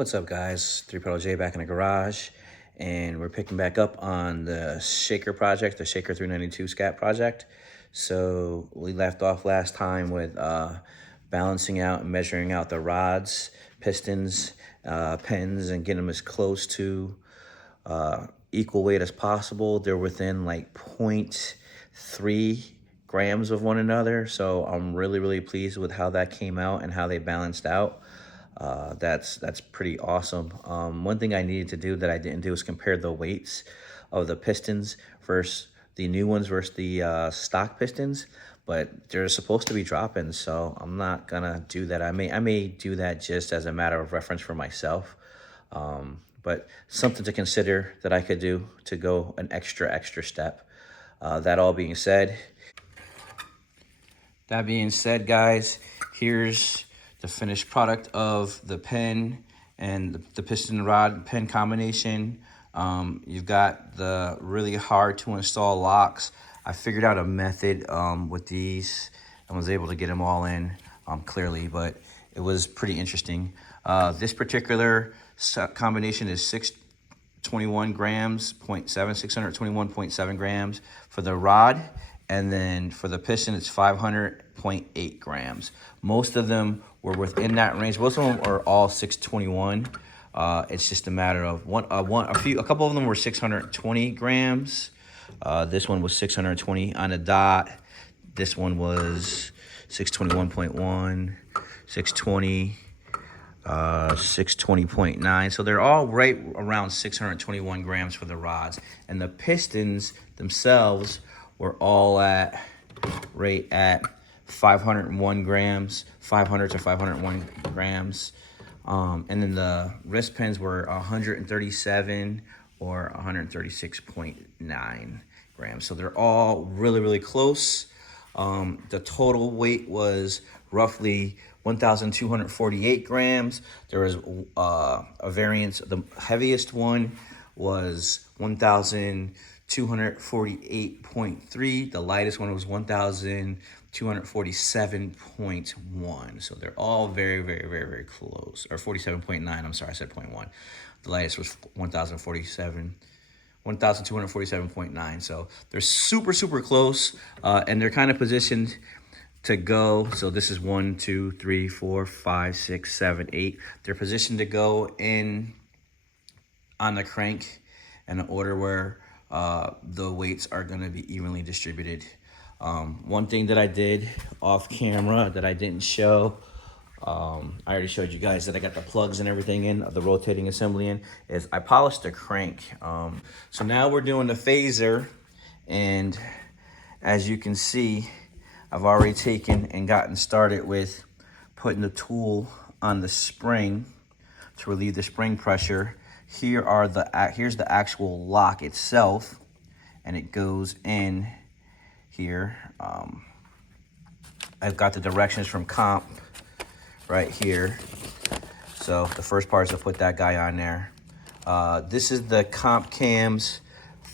What's up, guys? 3 Pedal J back in the garage, and we're picking back up on the Shaker project, the Shaker 392 Scat project. So we left off last time with balancing out and measuring out the rods, pistons, pins, and getting them as close to equal weight as possible. They're within like 0.3 grams of one another, so I'm really pleased with how that came out and how they balanced out. That's pretty awesome. One thing I needed to do that I didn't do is compare the weights of the pistons versus the new ones versus the stock pistons, but they're supposed to be dropping, so I'm not gonna do that. I may do that just as a matter of reference for myself, but something to consider that I could do to go an extra step. That being said, guys, here's the finished product of the pin and the piston rod pin combination. You've got the really hard to install locks. I figured out a method with these and was able to get them all in clearly, but it was pretty interesting. This particular combination is 621 grams, 621.7 grams for the rod. And then for the piston, it's 500.8 grams. Most of them were within that range. Most of them are all 621. It's just a matter of a couple of them were 620 grams. This one was 620 on a dot. This one was 621.1, 620, 620.9. So they're all right around 621 grams for the rods. And the pistons themselves were all right at 501 grams, 500 to 501 grams. And then the wrist pins were 137 or 136.9 grams. So they're all really close. The total weight was roughly 1,248 grams. There was a variance. The heaviest one was 1,248.3. The lightest one was 1,247.1. So they're all very close. Or 47.9. I'm sorry, I said 0.1. The lightest was 1,247.9. So they're super close, and they're kind of positioned to go. So this is 1, 2, 3, 4, 5, 6, 7, 8. They're positioned to go in on the crank in an order where the weights are going to be evenly distributed. One thing that I did off camera that I didn't show, I already showed you guys that I got the plugs and everything in, the rotating assembly in, is I polished the crank. So now we're doing the phaser, and as you can see, I've already taken and gotten started with putting the tool on the spring to relieve the spring pressure. Here's the actual lock itself, and it goes in here. I've got the directions from Comp right here. So the first part is to put that guy on there. This is the Comp Cams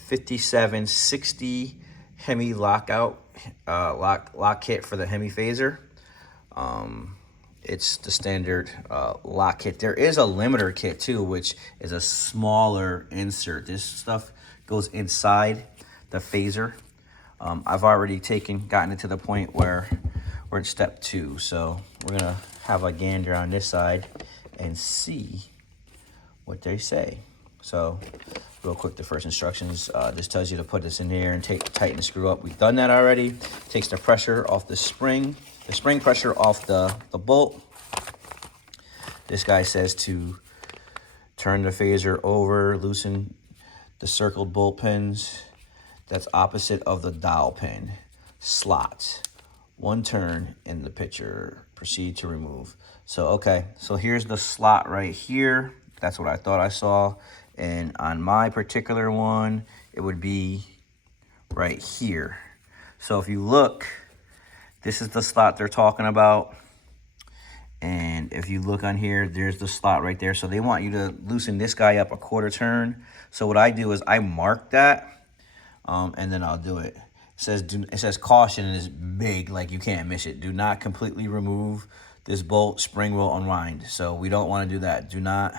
5760 Hemi lockout lock kit for the Hemi phaser. It's the standard lock kit. There is a limiter kit too, which is a smaller insert. This stuff goes inside the phaser. I've already gotten it to the point where we're at step 2. So we're gonna have a gander on this side and see what they say. So real quick, the first instructions, this tells you to put this in here and tighten the screw up. We've done that already. Takes the pressure off the spring pressure off the bolt. This guy says to turn the phaser over, loosen the circled bolt pins that's opposite of the dowel pin slots. One turn in the picture, proceed to remove. So, okay, so here's the slot right here. That's what I thought I saw. And on my particular one, it would be right here. So if you look, this is the slot they're talking about. And if you look on here, there's the slot right there. So they want you to loosen this guy up a quarter turn. So what I do is I mark that, and then I'll do it. It says caution, and it's big, like you can't miss it. Do not completely remove this bolt. Spring will unwind. So we don't want to do that. Do not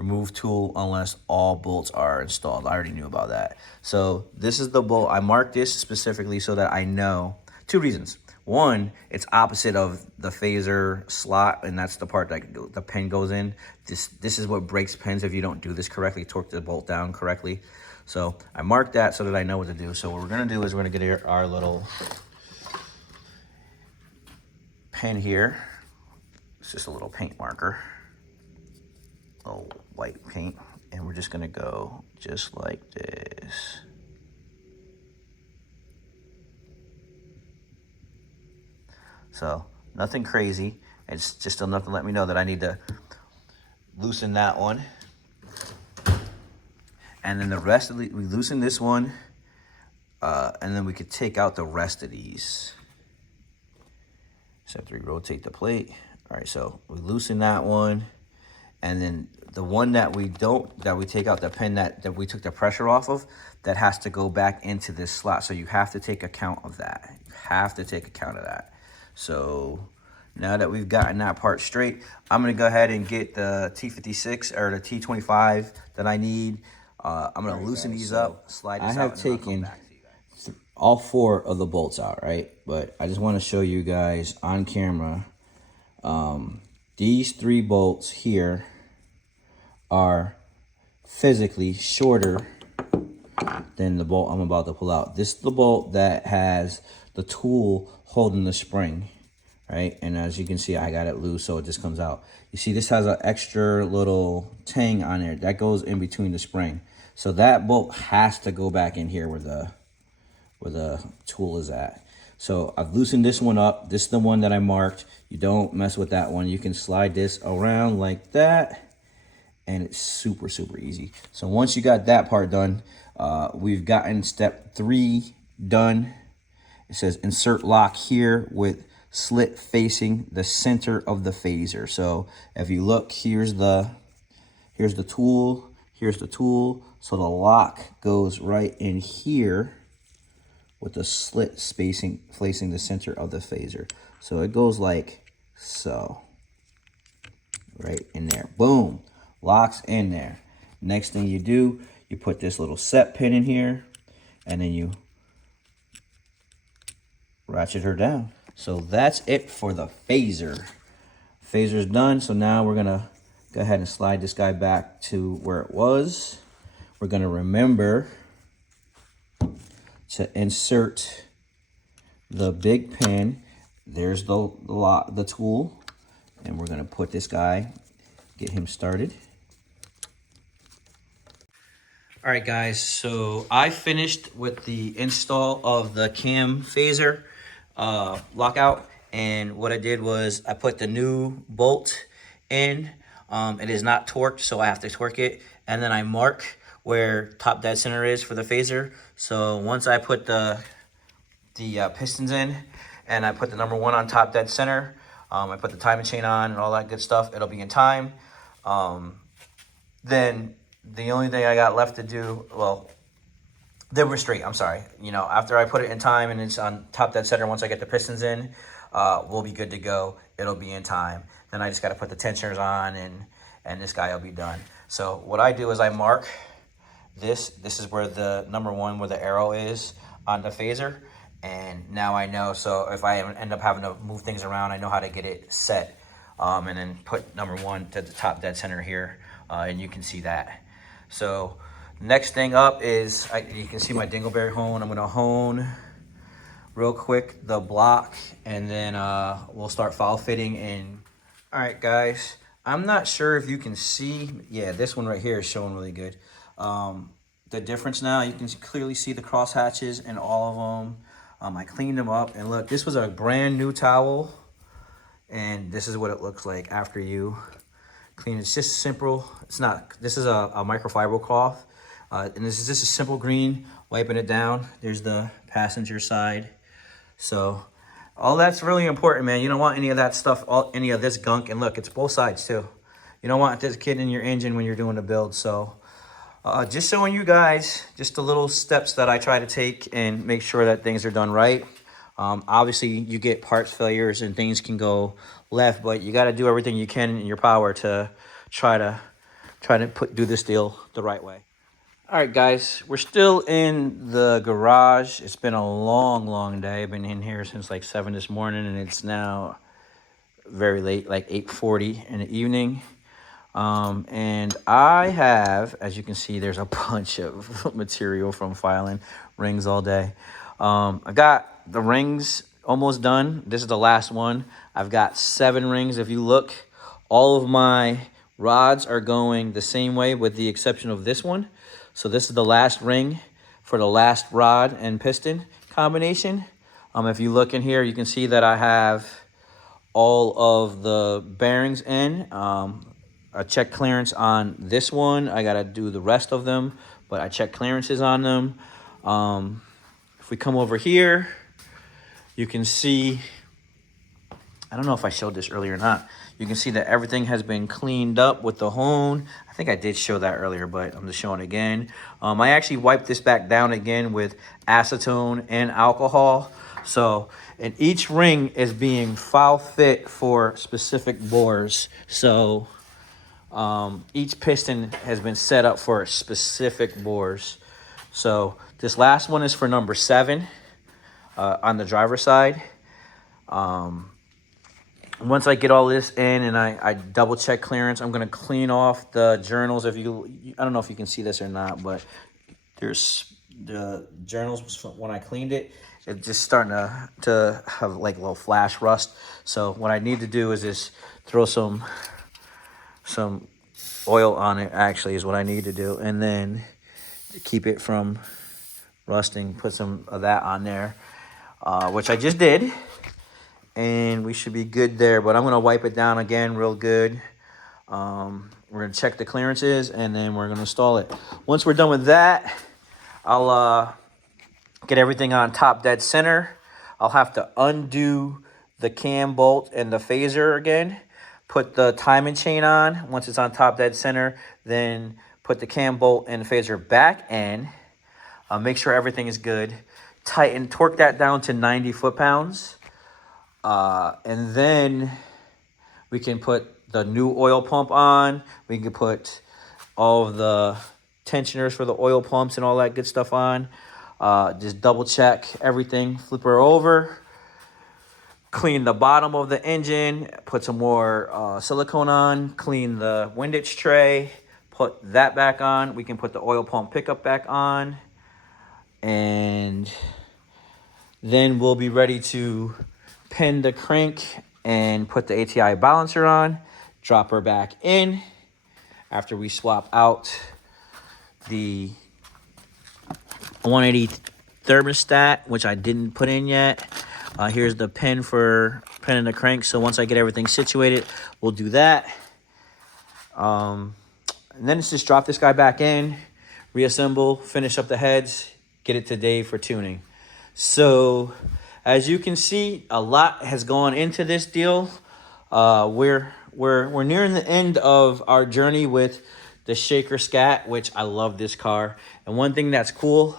remove tool unless all bolts are installed. I already knew about that. So this is the bolt. I marked this specifically so that I know. Two reasons. One, it's opposite of the phaser slot, and that's the part that the pin goes in. This is what breaks pins if you don't do this correctly, torque the bolt down correctly. So I marked that so that I know what to do. So what we're gonna do is we're gonna get our little pin here. It's just a little paint marker, little white paint, and we're just gonna go just like this. So nothing crazy. It's just enough to let me know that I need to loosen that one. And then the rest of we loosen this one, and then we could take out the rest of these. So after we rotate the plate. All right, so we loosen that one, and then the one that we take out the pin that we took the pressure off of, that has to go back into this slot. So you have to take account of that. You have to take account of that. So now that we've gotten that part straight, I'm gonna go ahead and get the T56 or the T25 that I need. I'm gonna loosen these up, slide this out. I have taken all 4 of the bolts out, right? But I just want to show you guys on camera. These 3 bolts here are physically shorter than the bolt I'm about to pull out. This is the bolt that has the tool holding the spring, right? And as you can see, I got it loose, so it just comes out. You see, this has an extra little tang on there that goes in between the spring. So that bolt has to go back in here where the tool is at. So I've loosened this one up. This is the one that I marked. You don't mess with that one. You can slide this around like that, and it's super, super easy. So once you got that part done, we've gotten step 3 done. It says insert lock here with slit facing the center of the phaser. So if you look, here's the tool, here's the tool. So the lock goes right in here with the slit facing the center of the phaser. So it goes like so, right in there. Boom, locks in there. Next thing you do, you put this little set pin in here, and then you ratchet her down. So that's it for the phaser. Phaser's done, so now we're gonna go ahead and slide this guy back to where it was. We're gonna remember to insert the big pin. There's the tool, and we're gonna put this guy, get him started. All right, guys, so I finished with the install of the cam phaser lockout, and what I did was I put the new bolt in. It is not torqued, so I have to torque it, and then I mark where top dead center is for the phaser. So once I put the pistons in, and I put the number 1 on top dead center, I put the timing chain on and all that good stuff, it'll be in time. Then the only thing I got left to do, well, then we're straight, I'm sorry. You know, after I put it in time and it's on top dead center, once I get the pistons in, we'll be good to go. It'll be in time. Then I just got to put the tensioners on, and this guy will be done. So what I do is I mark this. This is where the number 1, where the arrow is on the phaser. And now I know, so if I end up having to move things around, I know how to get it set. And then put number 1 to the top dead center here. And you can see that. So next thing up is, you can see my dingleberry hone. I'm gonna hone real quick the block, and then we'll start foul fitting in. All right, guys, I'm not sure if you can see, yeah, this one right here is showing really good. The difference now, you can clearly see the cross hatches in all of them. I cleaned them up, and look, this was a brand new towel, and this is what it looks like after you clean. It's just simple. It's not, this is a microfiber cloth, and this is just a simple green, wiping it down. There's the passenger side. So all that's really important, man. You don't want any of that stuff, any of this gunk. And look, it's both sides too. You don't want this kid in your engine when you're doing the build. So just showing you guys just the little steps that I try to take and make sure that things are done right. Obviously, you get parts failures and things can go left, but you got to do everything you can in your power to try to try to do this deal the right way. All right, guys, we're still in the garage. It's been a long day. I've been in here since like 7 this morning, and it's now very late, like 8:40 in the evening. And I have, as you can see, there's a bunch of material from filing rings all day. I got the rings almost done. This is the last one. I've got 7 rings. If you look, all of my rods are going the same way with the exception of this one. So this is the last ring for the last rod and piston combination. If you look in here, you can see that I have all of the bearings in. I checked clearance on this one. I got to do the rest of them, but I checked clearances on them. If we come over here, you can see, I don't know if I showed this earlier or not. You can see that everything has been cleaned up with the hone. I think I did show that earlier, but I'm just showing it again. I actually wiped this back down again with acetone and alcohol. So, and each ring is being file fit for specific bores. So, each piston has been set up for specific bores. So, this last one is for number 7 on the driver's side. Once I get all this in and I double check clearance, I'm going to clean off the journals. I don't know if you can see this or not, but there's the journals when I cleaned it. It's just starting to have like a little flash rust. So what I need to do is just throw some oil on it, actually, is what I need to do. And then to keep it from rusting, put some of that on there, which I just did. And we should be good there, but I'm going to wipe it down again real good. We're going to check the clearances, and then we're going to install it. Once we're done with that, I'll get everything on top dead center. I'll have to undo the cam bolt and the phaser again, put the timing chain on once it's on top dead center, then put the cam bolt and the phaser back in. Make sure everything is good. Torque that down to 90 foot-pounds. And then we can put the new oil pump on. We can put all of the tensioners for the oil pumps and all that good stuff on. Just double check everything, flip her over, clean the bottom of the engine, put some more silicone on, clean the windage tray, put that back on. We can put the oil pump pickup back on, and then we'll be ready to pin the crank and put the ATI balancer on, drop her back in after we swap out the 180 thermostat, which I didn't put in yet. Here's the pin for pinning the crank. So once I get everything situated, we'll do that. And then it's just drop this guy back in, reassemble, finish up the heads, get it to Dave for tuning. So as you can see, a lot has gone into this deal. We're nearing the end of our journey with the Shaker Scat, which I love this car. And one thing that's cool,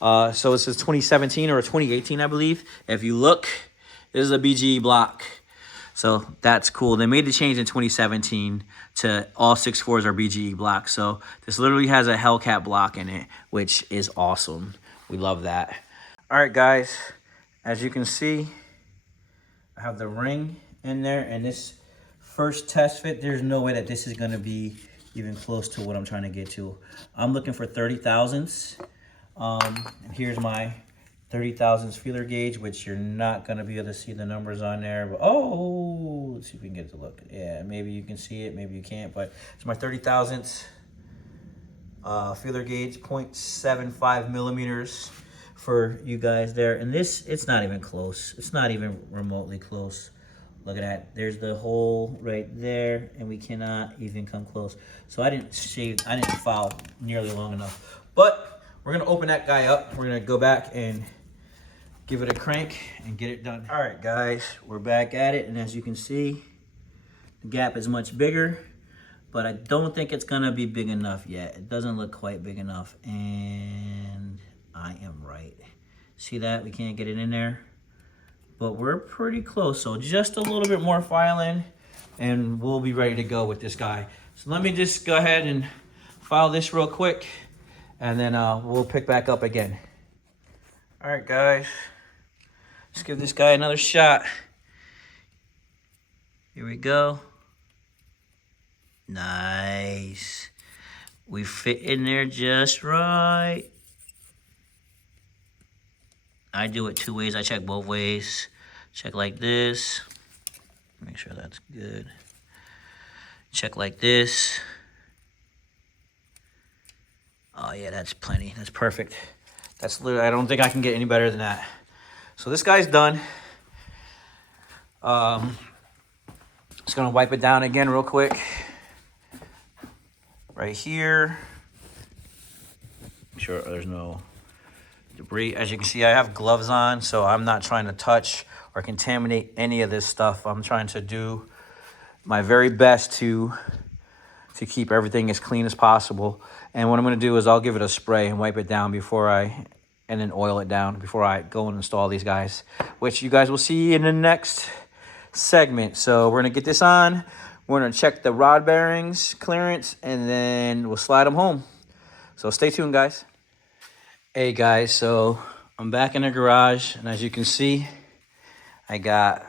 so it says 2017 or 2018, I believe. If you look, this is a BGE block. So that's cool. They made the change in 2017 to all 6.4s are BGE blocks. So this literally has a Hellcat block in it, which is awesome. We love that. All right, guys. As you can see, I have the ring in there, and this first test fit, there's no way that this is going to be even close to what I'm trying to get to. I'm looking for 30 thousandths. And here's my 30 thousandths feeler gauge, which you're not going to be able to see the numbers on there. But oh, let's see if we can get it to look. Yeah, maybe you can see it, maybe you can't. But it's my 30 thousandths feeler gauge, 0.75 millimeters. For you guys there, and this, it's not even close. It's not even remotely close. Look at that. There's the hole right there, and we cannot even come close. So I didn't file nearly long enough. But we're gonna open that guy up. We're gonna go back and give it a crank and get it done. All right, guys, we're back at it, and as you can see, the gap is much bigger, but I don't think it's gonna be big enough yet. It doesn't look quite big enough, and I am right. See that? We can't get it in there, but we're pretty close. So just a little bit more filing, and we'll be ready to go with this guy. So let me just go ahead and file this real quick, and then we'll pick back up again. All right, guys. Let's give this guy another shot. Here we go. Nice. We fit in there just right. I do it 2 ways. I check both ways. Check like this. Make sure that's good. Check like this. Oh yeah, that's plenty. That's perfect. That's literally, I don't think I can get any better than that. So this guy's done. Just gonna wipe it down again real quick. Right here. Make sure there's no debris. As you can see, I have gloves on, so I'm not trying to touch or contaminate any of this stuff. I'm trying to do my very best to keep everything as clean as possible. And what I'm gonna do is I'll give it a spray and wipe it down and then oil it down before I go and install these guys, which you guys will see in the next segment. So we're gonna get this on. We're gonna check the rod bearings clearance, and then we'll slide them home. So stay tuned, guys. Hey guys, so I'm back in the garage, and as you can see, I got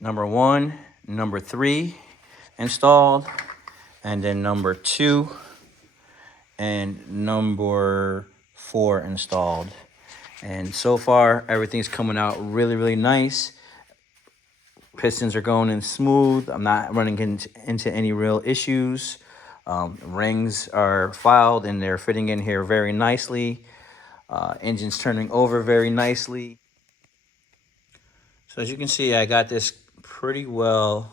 number 1, number 3 installed, and then number 2 and number 4 installed. And so far, everything's coming out really, really nice. Pistons are going in smooth. I'm not running into any real issues. Rings are filed and they're fitting in here very nicely. Engine's turning over very nicely. So as you can see, I got this pretty well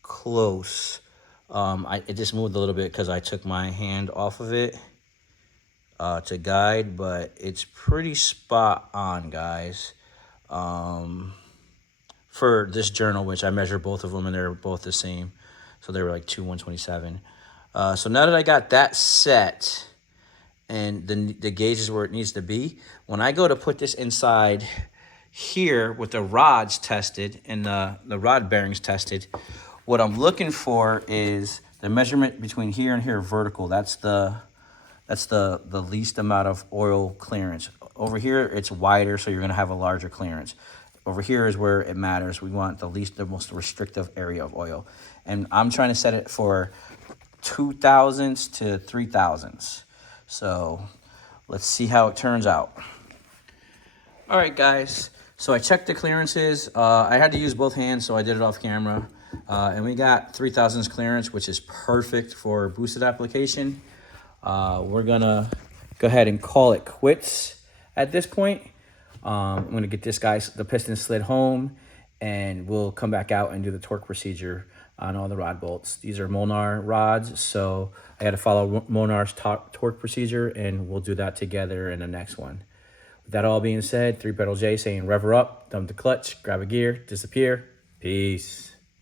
close. It just moved a little bit because I took my hand off of it to guide, but it's pretty spot on, guys. For this journal, which I measured both of them, and they're both the same. So they were like 2/127. So now that I got that set and the gauge is where it needs to be, when I go to put this inside here with the rods tested and the rod bearings tested, what I'm looking for is the measurement between here and here vertical. That's the least amount of oil clearance. Over here, it's wider, so you're gonna have a larger clearance. Over here is where it matters. We want the most restrictive area of oil. And I'm trying to set it for 2,000ths to 3,000ths. So let's see how it turns out. All right, guys. So I checked the clearances. I had to use both hands, so I did it off camera. And we got 3,000ths clearance, which is perfect for boosted application. We're gonna go ahead and call it quits at this point. I'm gonna get the piston slid home, and we'll come back out and do the torque procedure on all the rod bolts. These are Monar rods, so I got to follow Monar's torque procedure, and we'll do that together in the next one. With that all being said, 3-pedal J saying rev her up, dump the clutch, grab a gear, disappear. Peace.